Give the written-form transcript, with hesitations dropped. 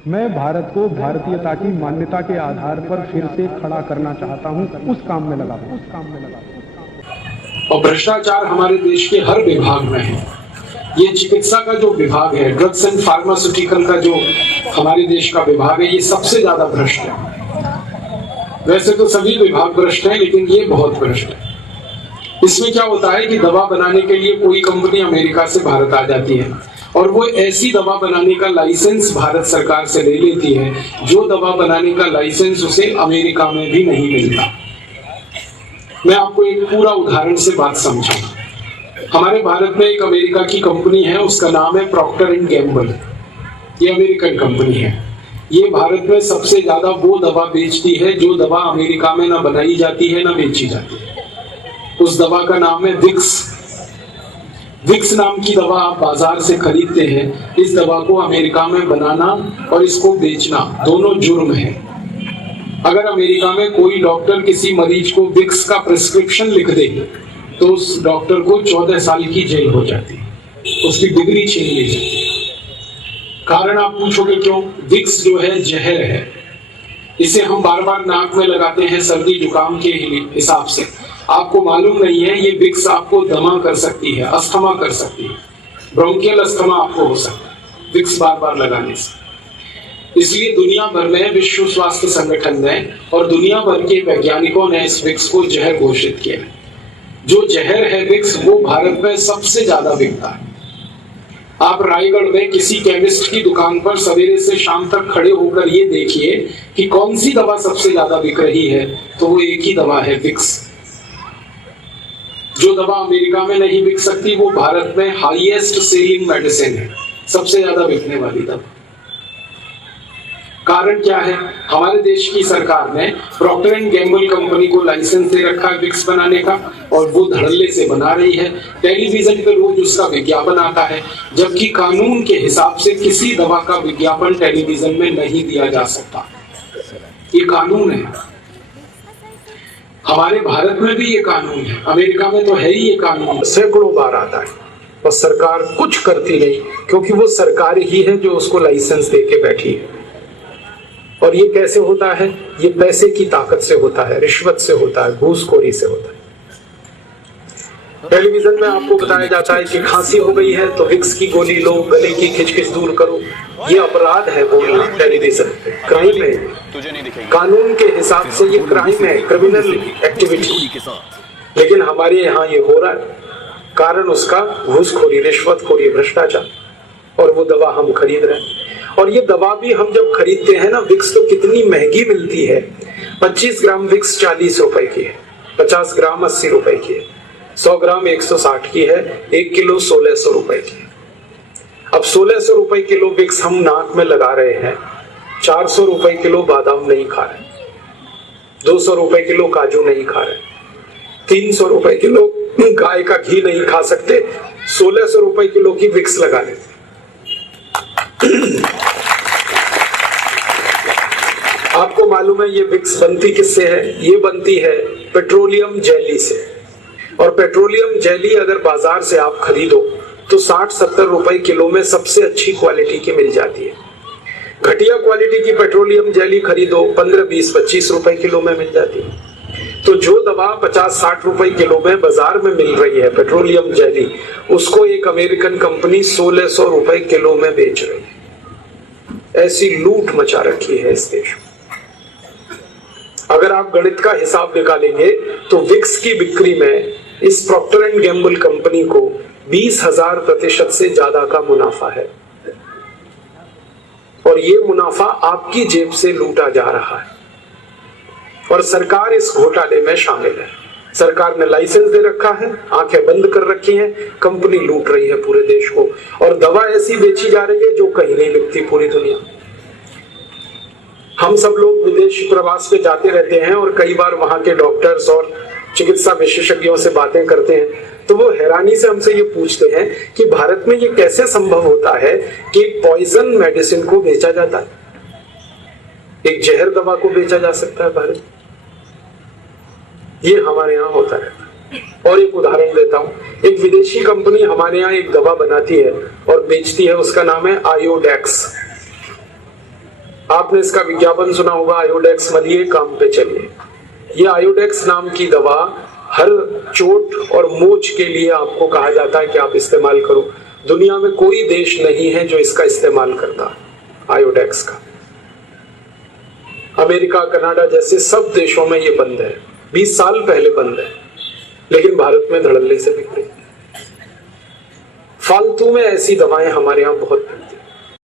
मैं भारत को भारतीयता की मान्यता के आधार पर फिर से खड़ा करना चाहता हूं, उस काम में लगा और भ्रष्टाचार हमारे देश के हर विभाग में है। ये चिकित्सा का जो विभाग है, ड्रग्स एंड फार्मास्यूटिकल का जो हमारे देश का विभाग है, ये सबसे ज्यादा भ्रष्ट है। वैसे तो सभी विभाग भ्रष्ट हैं, लेकिन ये बहुत भ्रष्ट है। इसमें क्या होता है कि दवा बनाने के लिए कोई कंपनी अमेरिका से भारत आ जाती है और वो ऐसी दवा बनाने का लाइसेंस भारत सरकार से ले लेती है जो दवा बनाने का लाइसेंस उसे अमेरिका में भी नहीं मिलता। मैं आपको एक पूरा उदाहरण से बात समझाऊंगा। हमारे भारत में एक अमेरिका की कंपनी है, उसका नाम है प्रॉक्टर एंड गैम्बल। ये अमेरिकन कंपनी है। ये भारत में सबसे ज्यादा वो दवा बेचती है जो दवा अमेरिका में ना बनाई जाती है ना बेची जाती है। उस दवा का नाम है विक्स। विक्स नाम की दवा आप बाजार से खरीदते हैं। इस दवा को अमेरिका में बनाना और इसको बेचना दोनों जुर्म है। अगर अमेरिका में कोई डॉक्टर किसी मरीज को विक्स का प्रिस्क्रिप्शन लिख दे तो उस डॉक्टर को 14 साल की जेल हो जाती है, उसकी डिग्री छीन ली जाती है। कारण आप पूछोगे क्यों? विक्स जो है जहर है। इसे हम बार बार नाक में लगाते हैं सर्दी जुकाम के हिसाब से। आपको मालूम नहीं है ये विक्स आपको दमा कर सकती है, अस्थमा कर सकती है, ब्रोंकियल अस्थमा आपको हो सकता है विक्स बार बार लगाने से। इसलिए दुनिया भर में विश्व स्वास्थ्य संगठन ने और दुनिया भर के वैज्ञानिकों ने इस विक्स को जहर घोषित किया। जो जहर है विक्स, वो भारत में सबसे ज्यादा बिकता है। आप रायगढ़ में किसी केमिस्ट की दुकान पर सवेरे से शाम तक खड़े होकर ये देखिए कि कौन सी दवा सबसे ज्यादा बिक रही है, तो वो एक ही दवा है, विक्स। जो दवा अमेरिका में नहीं बिक सकती वो भारत में हाईएस्ट सेलिंग मेडिसिन है, सबसे ज्यादा बिकने वाली दवा। कारण क्या है? हमारे देश की सरकार ने प्रॉक्टर एंड गैम्बल कंपनी को लाइसेंस दे रखा है विक्स बनाने का और वो धड़ल्ले से बना रही है। टेलीविजन पे रोज उसका विज्ञापन आता है, जबकि कानून के हिसाब से किसी दवा का विज्ञापन टेलीविजन में नहीं दिया जा सकता। ये कानून है। हमारे भारत में भी ये कानून है, अमेरिका में तो है ही ये कानून। सैकड़ों बार आता है और सरकार कुछ करती नहीं, क्योंकि वो सरकार ही है जो उसको लाइसेंस देके बैठी है। और ये कैसे होता है? ये पैसे की ताकत से होता है, रिश्वत से होता है, घूसखोरी से होता है। टेलीविजन में आपको बताया जाता है कि खांसी हो गई है तो विक्स की गोली लो, गले की खिचखिच दूर करो। ये अपराध है बोलना टेलीविजन पे, क्राइम है। कानून के हिसाब से ये क्राइम है, क्रिमिनल एक्टिविटी। लेकिन हमारे यहाँ ये हो रहा है। कारण उसका घूसखोरी, रिश्वतखोरी, भ्रष्टाचार। और वो दवा हम खरीद रहे हैं। और ये दवा भी हम जब खरीदते हैं ना, विक्स तो कितनी महंगी मिलती है। 25 ग्राम विक्स 40 रुपए की है, 50 ग्राम 80 रुपए की है, 100 ग्राम 160 की है, 1 किलो 1600 रुपए की है। अब 1600 रुपए किलो विक्स हम नाक में लगा रहे हैं, 400 रुपए किलो बादाम नहीं खा रहे, 200 रुपए किलो काजू नहीं खा रहे, 300 रुपए किलो गाय का घी नहीं खा सकते, 1600 रुपए किलो की विक्स लगा लेते। आपको मालूम है ये विक्स बनती किससे है? ये बनती है पेट्रोलियम जेली से। और पेट्रोलियम जेली अगर बाजार से आप खरीदो तो 60-70 रुपए किलो में सबसे अच्छी क्वालिटी की मिल जाती है। घटिया क्वालिटी की पेट्रोलियम जेली खरीदो 15, 20, 25 रुपए किलो में मिल जाती है। तो जो दवा 50-60 रुपए किलो में बाजार में मिल रही है पेट्रोलियम जेली, उसको एक अमेरिकन कंपनी 1600 रुपए किलो में बेच रही है। ऐसी लूट मचा रखी है इस देश में। अगर आप गणित का हिसाब निकालेंगे तो विक्स की बिक्री में इस प्रॉक्टर एंड गैम्बल कंपनी को 20,000% से ज्यादा का मुनाफा है। और ये मुनाफा आपकी जेब से लूटा जा रहा है। और सरकार इस घोटाले में शामिल है। सरकार ने लाइसेंस दे रखा है, आंखें बंद कर रखी हैं, कंपनी लूट रही है पूरे देश को। और दवा ऐसी बेची जा रही है जो कहीं नहीं बिकती पूरी दुनिया। हम सब लोग विदेश प्रवास पे जाते रहते हैं और कई बार वहां के डॉक्टर्स और चिकित्सा विशेषज्ञों से बातें करते हैं, तो वो हैरानी से हमसे ये पूछते हैं कि भारत में ये कैसे संभव होता है कि पॉइजन मेडिसिन को बेचा जाता है, एक जहर दवा को बेचा जा सकता है भारत। ये हमारे यहाँ होता है। और एक उदाहरण देता हूं, एक विदेशी कंपनी हमारे यहाँ एक दवा बनाती है और बेचती है, उसका नाम है आयोडेक्स। आपने इसका विज्ञापन सुना होगा, आयोडेक्स मलिए काम पे चलिए। ये आयोडेक्स नाम की दवा हर चोट और मोच के लिए आपको कहा जाता है कि आप इस्तेमाल करो। दुनिया में कोई देश नहीं है जो इसका इस्तेमाल करता आयोडेक्स का। अमेरिका, कनाडा जैसे सब देशों में ये बंद है, 20 साल पहले बंद है, लेकिन भारत में धड़ल्ले से बिक रही। फालतू में ऐसी दवाएं हमारे यहां बहुत